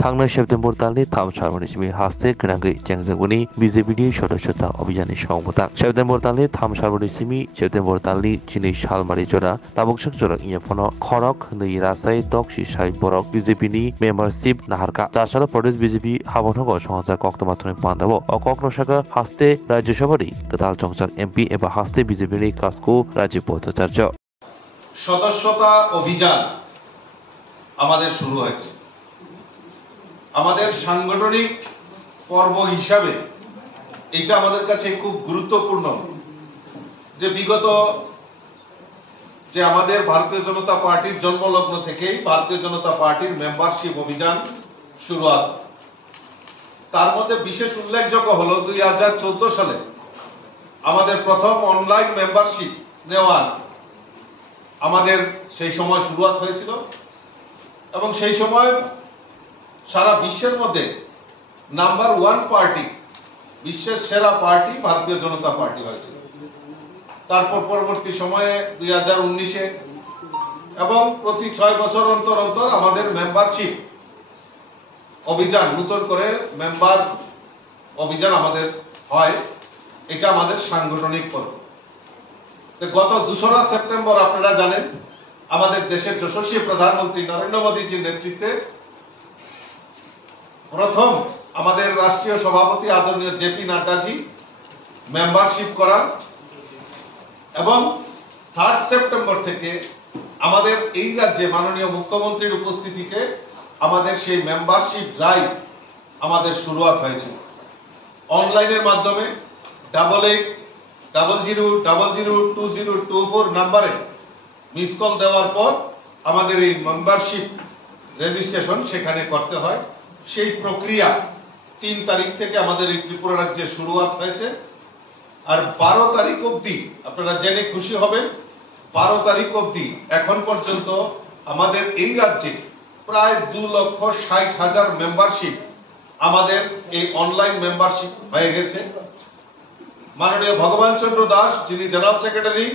थांनाय सेप्तेम्बर दाननि 3 सार्वनिसिमि हास्ते गोनाङै जेंजोंबोनि बिजेपिनि सदस्यता अभियाननि समावबोता सेप्तेम्बर दाननि 3 सार्वनिसिमि सेप्तेम्बर दाननि 2 सालमारि जरा ताबुकसक जरा इयाफनो खरक नै रासाय दक सिसाय बरक बिजेपिनि मेम्बारशिप नाहारका जासाल प्रदेश बिजेपि हाबनगो संजा कक्तमाथनि पान्दाबो अकक्नसाका हास्ते राज्यसभानि गदाल चंचक एमपि एबा हास्ते बिजेपिनि कास्को राज्य পথচার্য সদস্যতা অভিযান আমাদের শুরু হয়েছে। আমাদের সাংগঠনিক পর্ব হিসাবে এটা আমাদের কাছে খুব গুরুত্বপূর্ণ যে বিগত যে আমাদের ভারতীয় জনতা পার্টির জন্মলগ্ন থেকেই ভারতীয় জনতা পার্টির মেম্বারশিপ অভিযান শুরু হয়। তার মধ্যে বিশেষ উল্লেখযোগ্য হলো 2014 সালে আমাদের প্রথম অনলাইন মেম্বারশিপ নেওয়ার আমাদের সেই সময় শুরুয়াত হয়েছিল এবং সেই সময় সারা বিশ্বের মধ্যে নাম্বার 1 পার্টি, বিশ্বের সেরা পার্টি ভারতীয় জনতা পার্টি হয়েছিল। তারপর পরবর্তী সময়ে 2019-এ এবং প্রতি 6 বছর অন্তর অন্তর আমাদের মেম্বারশিপ অভিযান, নতুন করে মেম্বার অভিযান আমাদের হয়। এটা আমাদের সাংগঠনিক পর্ব। গত 2রা সেপ্টেম্বর আপনারা জানেন আমাদের দেশের যশস্বী প্রধানমন্ত্রী নরেন্দ্র মোদীজির নেতৃত্বে প্রথম আমাদের রাষ্ট্রীয় সভাপতি আদরণীয় জেপি নাড্ডাজি মেম্বারশিপ করান এবং 3 সেপ্টেম্বর থেকে আমাদের এই রাজ্যে মাননীয় মুখ্যমন্ত্রীর উপস্থিতিতে আমাদের সেই মেম্বারশিপ ড্রাইভ আমাদের শুরুয়াত হয়েছিল। অনলাইনের মাধ্যমে 8800002024 নম্বরে মিস কল দেওয়ার পর আমাদের এই মেম্বারশিপ রেজিস্ট্রেশন সেখানে করতে হয়। সেই প্রক্রিয়া 3 তারিখ থেকে আমাদের এই ত্রিপুরা রাজ্যে শুরুয়াত হয়েছে আর 12 তারিখ অবধি আপনারা জেনে খুশি হবেন 12 তারিখ অবধি এখন পর্যন্ত আমাদের এই রাজ্যে প্রায় 2,60,000 মেম্বারশিপ আমাদের এই অনলাইন মেম্বারশিপ হয়ে গেছে। মাননীয় ভগবান চন্দ্র দাস যিনি জেনারেল সেক্রেটারি,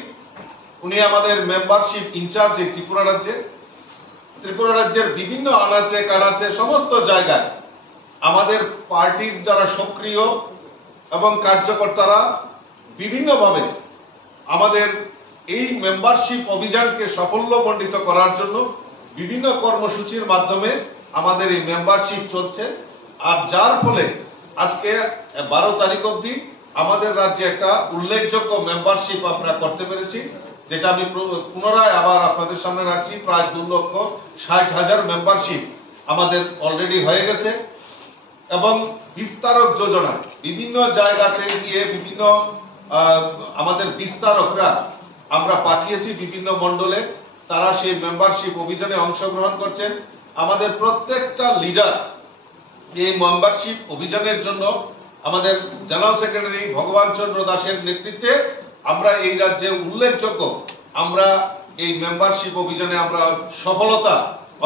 উনি আমাদের মেম্বারশিপ ইনচার্জ এই ত্রিপুরা রাজ্যের বিভিন্ন আনাচে কানাচে সমস্ত জায়গায় আমাদের পার্টির যারা সক্রিয় এবং কার্যকর্তারা বিভিন্নভাবে আমাদের এই মেম্বারশিপ অভিযানকে সাফল্যমণ্ডিত করার জন্য বিভিন্ন কর্মসূচির মাধ্যমে আমাদের এই মেম্বারশিপ চলছে। আর যার ফলে আজকে 12 তারিখ অবধি আমাদের রাজ্যে একটা উল্লেখযোগ্য মেম্বারশিপ আমরা করতে পেরেছি, যেটা আমি পুনরায় আবার আপনাদের সামনে রাখছি। প্রায় 2,60,000 মেম্বারশিপ আমাদের অলরেডি হয়ে গেছে এবং বিস্তারক যোজনা বিভিন্ন জায়গাতে গিয়ে বিভিন্ন আমাদের বিস্তারকরা আমরা পাঠিয়েছি বিভিন্ন মণ্ডলে, তারা সেই মেম্বারশিপ অভিযানে অংশগ্রহণ করছেন। আমাদের প্রত্যেকটা লিডার এই মেম্বারশিপ অভিযানের জন্য আমাদের জেনারেল সেক্রেটারি ভগবান চন্দ্র দাসের নেতৃত্বে আমরা এই রাজ্যে উল্লেখযোগ্য আমরা এই মেম্বারশিপ অভিযানে আমরা সফলতা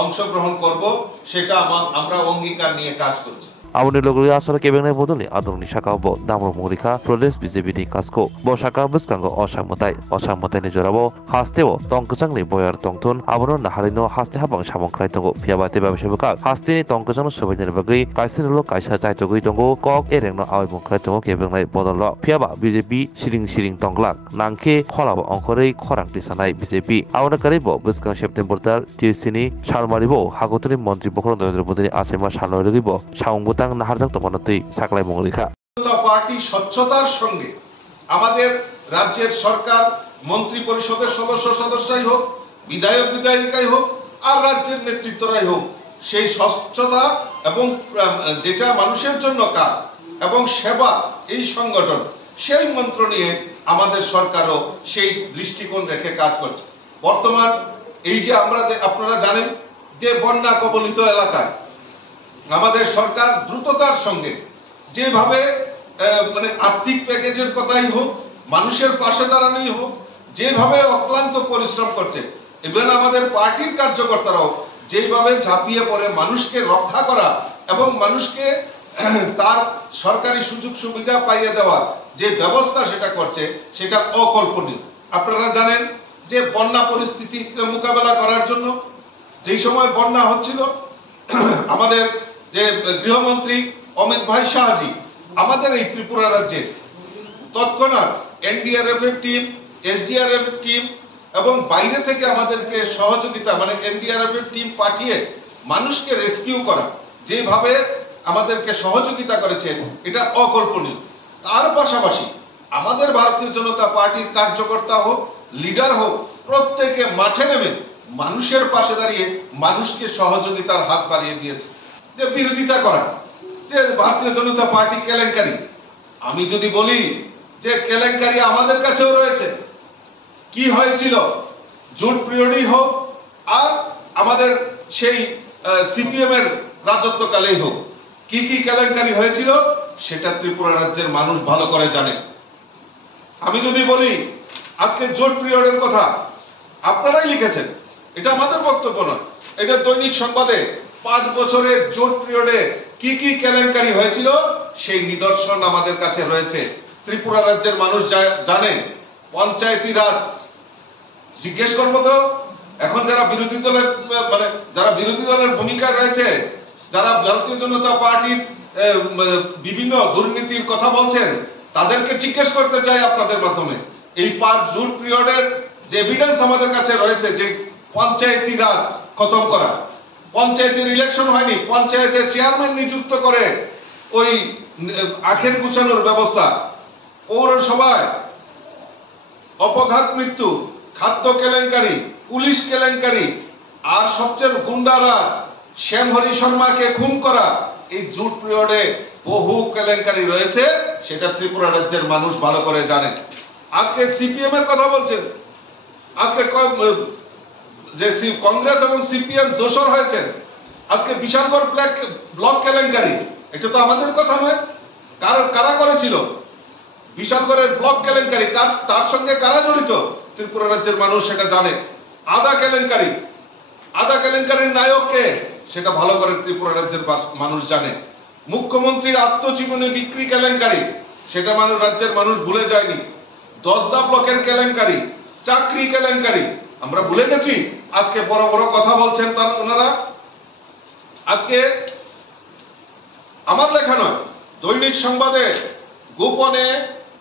অংশগ্রহণ করব, সেটা আমরা অঙ্গীকার নিয়ে কাজ করছি। Aboni logri asara kebengnai bodoni adorni sakabo damro murika Pradesh BJP ni kasko bo saka buskango osangmotai ni jorabo hasteo tongkjangni boyar tongthun abono naharino haste habang samongkrai tongo phiabate babisabaka haste ni tongkjang sobainani bagui kaisinlo kaisa chaitogui tongo kok erengno awai mongkrai tongo kebengnai bodollo phiaba BJP siring tonglak nangke kholabo ongkhorei khorang tisanai BJP aboni karibo buskang September dal TSC-ni salmaribo hagotoni মন্ত্রী Bakr Narendra Modi আছেমা সালরিব সাউংবুতাং নাহারজাং তমনতই সাকলাই মংলিখা party স্বচ্ছতার সঙ্গে আমাদের রাজ্যের সরকার মন্ত্রী পরিষদের সদস্যই হোক, বিধায়িকাই হোক আর রাজ্যের নেতৃত্বরাই হোক, সেই স্বচ্ছতা এবং যেটা মানুষের জন্য কাজ এবং সেবা এই সংগঠন সেই মন্ত্র নিয়ে আমাদের সরকারও সেই দৃষ্টিকোণ রেখে কাজ করছে। বর্তমান এই যে আপনারা জানেন যে বন্যা কবলিত এলাকায় আমাদের সরকার দ্রুততার সঙ্গে যেভাবে মানে আর্থিক প্যাকেজের কথাই হোক, মানুষের পাশে দাঁড়ানোই হোক, যেভাবে অক্লান্ত পরিশ্রম করছে, এবং আমাদের পার্টির কার্যকর্তারাও যেভাবে ঝাঁপিয়ে পড়ে মানুষকে রক্ষা করা এবং মানুষকে তার সরকারি সুযোগ সুবিধা পাইয়ে দেওয়ার যে ব্যবস্থা সেটা করছে, সেটা অকল্পনীয়। আপনারা জানেন যে বন্যা পরিস্থিতি মোকাবেলা করার জন্য যেই সময় বন্যা হচ্ছিল আমাদের যে গৃহমন্ত্রী অমিত ভাই শাহজি আমাদের এই ত্রিপুরা রাজ্যে তৎক্ষণাৎ এনডিআরএফ এর টিম, এসডিআরএফ এর টিম এবং বাইরে থেকে আমাদেরকে সহযোগিতা মানে এনডিআরএফ এর টিম পাঠিয়ে মানুষকে রেস্কিউ করা, যেভাবে আমাদেরকে সহযোগিতা করেছে এটা অকল্পনীয়। তার পাশাপাশি আমাদের ভারতীয় জনতা পার্টির কার্যকর্তা হোক, লিডার হোক, প্রত্যেকে মাঠে নেমে মানুষের পাশে দাঁড়িয়ে মানুষকে সহযোগিতার হাত বাড়িয়ে দিয়েছে। যে বিরোধিতা করা যে ভারতীয় জনতা পার্টি কেলেঙ্কারি, আমি যদি বলি যে কেলেঙ্কারি আমাদের কাছেও রয়েছে। কি হয়েছিল জুট পিরিয়ডই হোক আর আমাদের সেই সিপিএম এর রাজত্বকালেই হোক, কি কি কেলেঙ্কারি হয়েছিল সেটা ত্রিপুরা রাজ্যের মানুষ ভালো করে জানে। আমি যদি বলি আজকে জোট পিরিয়ডের কথা আপনারাই লিখেছেন, এটা আমাদের বক্তব্য নয়, এটা দৈনিক সংবাদে 5 বছরের জোট পিরিয়ডে কি কি কেলেঙ্কারি হয়েছিল সেই নিদর্শন আমাদের কাছে রয়েছে। ত্রিপুরা রাজ্যের মানুষ জানে পঞ্চায়েতি রাজ। জিজ্ঞেস করবো তো এখন যারা বিরোধী দলের মানে যারা বিরোধী দলের ভূমিকায় রয়েছে, যারা ভারতীয় জনতা পার্টির বিভিন্ন দুর্নীতির কথা বলছেন, তাদেরকে জিজ্ঞেস করতে চাই আপনাদের মাধ্যমে, এই 5 জুট পিরিয়ডের যে এভিডেন্স আমাদের কাছে রয়েছে যে পঞ্চায়েতি রাজ খতম করা, পঞ্চায়েতের ইলেকশন হয়নি, পঞ্চায়েতের চেয়ারম্যান নিযুক্ত করে ওই আখের গুছানোর ব্যবস্থা, পৌরসভায় অপঘাত মৃত্যু, খাদ্য কেলেঙ্কারি, পুলিশ কেলেঙ্কারি আর সবচেয়ে গুন্ডারাজ শ্যামহরি শর্মাকে খুন করা, এই জুট পিরিয়ডে বহু কেলেঙ্কারি রয়েছে, সেটা ত্রিপুরা রাজ্যের মানুষ ভালো করে জানে। আজকে সিপিএম এর কথা বলছেন, আজকে যে কংগ্রেস এবং সিপিএম দোষর হয়েছেন, আজকে বিশালগড় ব্লক কেলেঙ্কারি, এটা তো আমাদের কথা নয়, কারা করেছিল বিশালগড়ের ব্লক কেলেঙ্কারি, তার সঙ্গে কারা জড়িত ত্রিপুরা রাজ্যের মানুষ সেটা জানে। আদা কেলেঙ্কারির নায়ককে সেটা ভালো করে ত্রিপুরা রাজ্যের মানুষ জানে। মুখ্যমন্ত্রীর আত্মজীবনী বিক্রি কেলেঙ্কারি, সেটা রাজ্যের মানুষ ভুলে যায়নি। 10দা ব্লকের কেলেঙ্কারি, চাকরি কেলেঙ্কারি, আমরা ভুলে গেছি। আজকে বড় বড় কথা বলছেন ওনারা। আজকে আমার লেখা নয়, দৈনিক সংবাদে গোপনে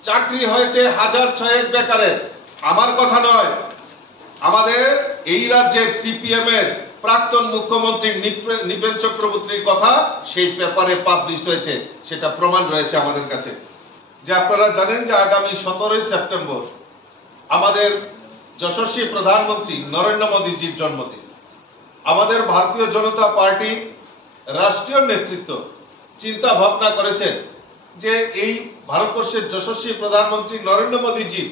চাকরি হয়েছে 1006 বেকারের, আমার কথা নয়, আমাদের এই রাজ্যের সিপিএম এর প্রাক্তন মুখ্যমন্ত্রী নৃপেন চক্রবর্তীর কথা সেই পেপারে পাবলিশ হয়েছে, সেটা প্রমাণ রয়েছে আমাদের কাছে। যে আপনারা জানেন যে আগামী 17 সেপ্টেম্বর আমাদের যশস্বী প্রধানমন্ত্রী নরেন্দ্র মোদীজির জন্মদিন। আমাদের ভারতীয় জনতা পার্টি রাষ্ট্রীয় নেতৃত্ব চিন্তা ভাবনা করেছেন যে এই ভারতবর্ষের যশস্বী প্রধানমন্ত্রী নরেন্দ্র মোদীজির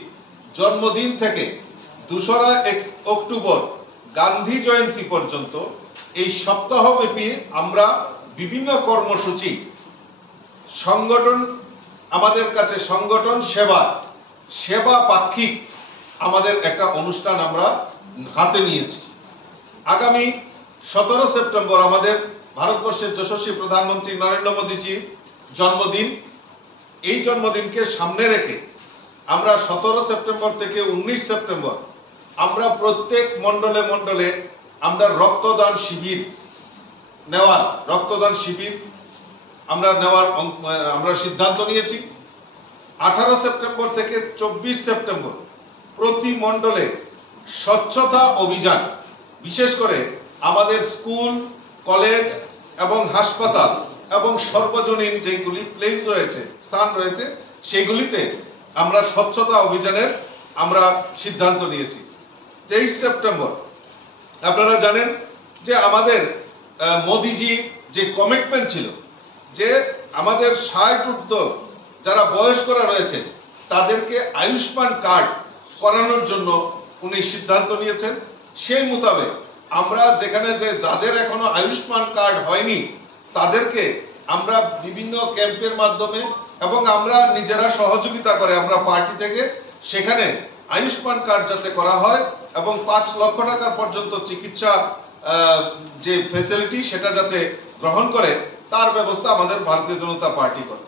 জন্মদিন থেকে 2রা অক্টোবর গান্ধী জয়ন্তী পর্যন্ত এই সপ্তাহব্যাপী আমরা বিভিন্ন কর্মসূচি সংগঠন, আমাদের কাছে সংগঠন সেবা পাক্ষিক আমাদের একটা অনুষ্ঠান আমরা হাতে নিয়েছি। আগামী 17 সেপ্টেম্বর আমাদের ভারতবর্ষের যশস্বী প্রধানমন্ত্রী নরেন্দ্র মোদীজির জন্মদিন। এই জন্মদিনকে সামনে রেখে আমরা 17 সেপ্টেম্বর থেকে 19 সেপ্টেম্বর আমরা প্রত্যেক মণ্ডলে মণ্ডলে আমরা রক্তদান শিবির আমরা সিদ্ধান্ত নিয়েছি। 18 সেপ্টেম্বর থেকে 24 সেপ্টেম্বর প্রতি মণ্ডলে স্বচ্ছতা অভিযান, বিশেষ করে আমাদের স্কুল, কলেজ এবং হাসপাতাল এবং সর্বজনীন যেগুলি প্লেস রয়েছে, স্থান রয়েছে, সেগুলিতে আমরা স্বচ্ছতা অভিযানের আমরা সিদ্ধান্ত নিয়েছি। 23 সেপ্টেম্বর আপনারা জানেন যে আমাদের মোদিজি যে কমিটমেন্ট ছিল যে আমাদের 60 ঊর্ধ্ব যারা বয়স্করা রয়েছে তাদেরকে আয়ুষ্মান কার্ড করানোর জন্য উনি সিদ্ধান্ত নিয়েছেন। সেই মোতাবেক আমরা যেখানে যাদের এখনো আয়ুষ্মান কার্ড হয়নি তাদেরকে আমরা বিভিন্ন ক্যাম্পের মাধ্যমে এবং আমরা নিজেরা সহযোগিতা করে আমরা পার্টি থেকে সেখানে আয়ুষ্মান কার্ড যাতে করা হয় এবং 5 লক্ষ টাকা পর্যন্ত চিকিৎসা যে ফ্যাসিলিটি সেটা যাতে গ্রহণ করে তার ব্যবস্থা আমাদের ভারতীয় জনতা পার্টি করে।